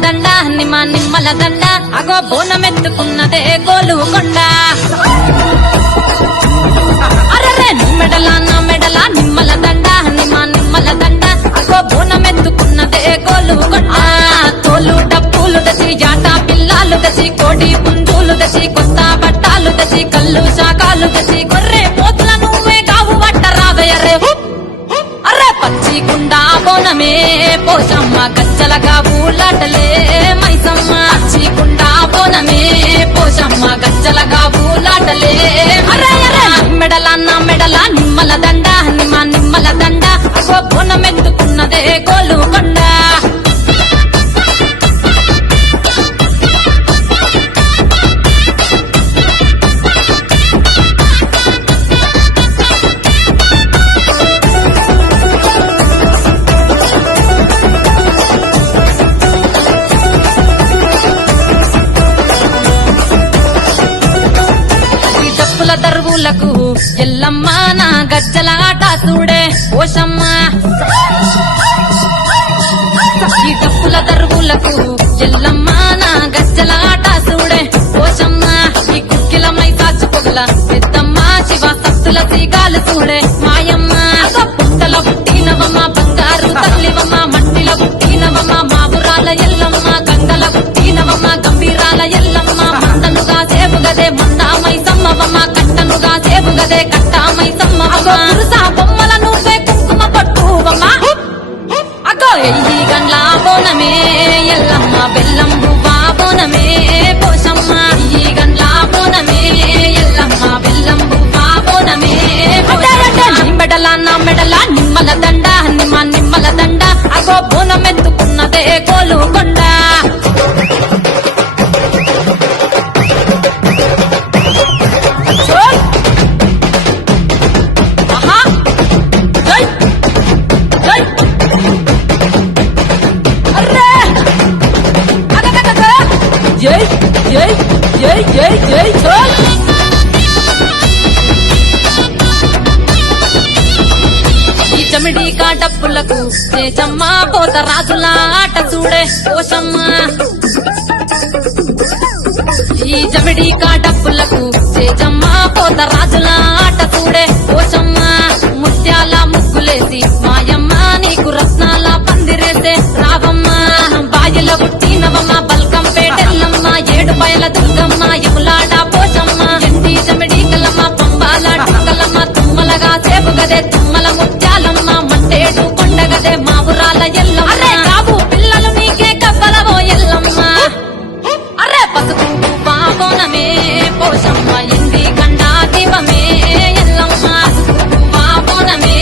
దండ నిమ్మల దండ అగో బోనమెత్తుకున్నదే గోలుకొండ అరే మెడలా నా మెడలా నిమ్మల దండ నిమ్మల దండ అగో బోనమెత్తుకున్నదే గోలుకొండ తోలు డప్పులు దసి జాట పిల్లాలు దసి కోడి పుంజులు దసి కొత్త బట్టాలు దసి కళ్ళు శాకాలు దసి గొర్రె పోతుల నువ్వే కావు పట్ట రావయ్యరే అరే పచ్చి కుండ బోనమే పోషమ్మ గచ్చలగా ఊలాటలే మైసమ్మ పచ్చి కుండ బోనమే పోషమ్మ గచ్చలగా ఊలాటలే అరే అరే మెడలా నా మెడలా నిమ్మల దండ నిమ్మల దండ అగో బోనమెత్తుకున్నదే గోలుకొండ దరువులకు ఎల్లమ్మ నా గజ్జల ఆట చూడే ఓషమ్మ ఈ డప్పుల దరువులకు ఎల్లమ్మ నా గజ్జల ఆట చూడే ఓషమ్మ ఈ కుక్కిల మై సాచుకొగల పెద్దమ్మ శివ సత్తుల సీగాలు చూడే మాయమ్మ పుట్టల పుట్టినవమ్మ బంగారు తల్లివమ్మ మంటిల పుట్టినవమ్మ మావురాల ఎల్లమ్మ గంగల పుట్టినవమ్మ గంభీరాల ఎల్లమ్మ మందనుగా సేపుగదే మందామై సమ్మవమ్మ కట్టనుగా సేపుగదే కట్టామై సమ్మవమ్మ బొమ్మల నువ్వే కుంకుమ పట్టువమ్మ అగో ఎయ్యి గండ్ల బోనమే ఎల్లమ్మ బెల్లం బువ్వా బోనమే పోషమ్మ ఈ గండ్ల బోనమే ఎల్లమ్మ బెల్లం బువ్వా బోనమే మెడలా నా మెడలా నిమ్మల దండ నిమ్మల దండ అగో బోనమెత్తుకున్నదే గోలుకొండ జై జై జై జై జై చోల్ ఈ చమిడి కాటప్పులకు చేచమ్మ పోత రాజుల ఆట చూడే ఓషమ్మ ఈ చమిడి కాటప్పులకు చేచమ్మ పోత రాజుల ఆట చూడే ఓషమ్మ ముత్యాల ముగ్గులేసి మాయమ్మ నీకు రత్నాల పందిరేసే రావమ్మ బాయిల పుట్టినవమ్మ బల్కం పేటెల్లమ్మ ఏడు బయల దుర్గమ్మ యములాడ పోషమ్మ ఎండి చమిడి కలమ్మ పంబాల టిక్కలమ్మ తుమ్మలగా సేపుగదే తుమ్మల ముత్యాలమ్మ మంటేడు కొండగదే మావురాల ఎల్లమ్మ అరే కావు పిల్లలు నీకే కబ్బలవో ఎల్లమ్మ అరే పసుపు బాబోనమే పోషమ్మ ఎండి గండా దీపమే ఎల్లమ్మ బాబోనమే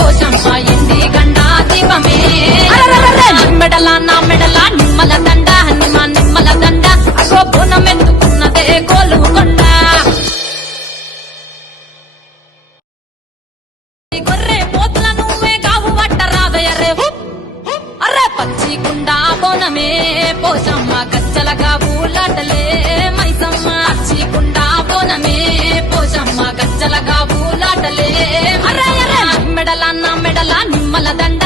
పోషమ్మ ఎండి గండా దీపమే మెడలా నా మెడలా నిమ్మల దండ నిమ్మల దండ అగో బోనమెత్తుకున్నదే గోలుకొండ గొర్రె పోతుల నువ్వే కావు పట్ట రావయ్యరే అరే పచ్చి కుండ బోనమే పోషమ్మ గచ్చలగా ఊలాటలే మైసమ్మ పచ్చి కుండ బోనమే పోషమ్మ గచ్చలగా ఊలాటలే అరే అరే మెడలా నా మెడలా నిమ్మల దండ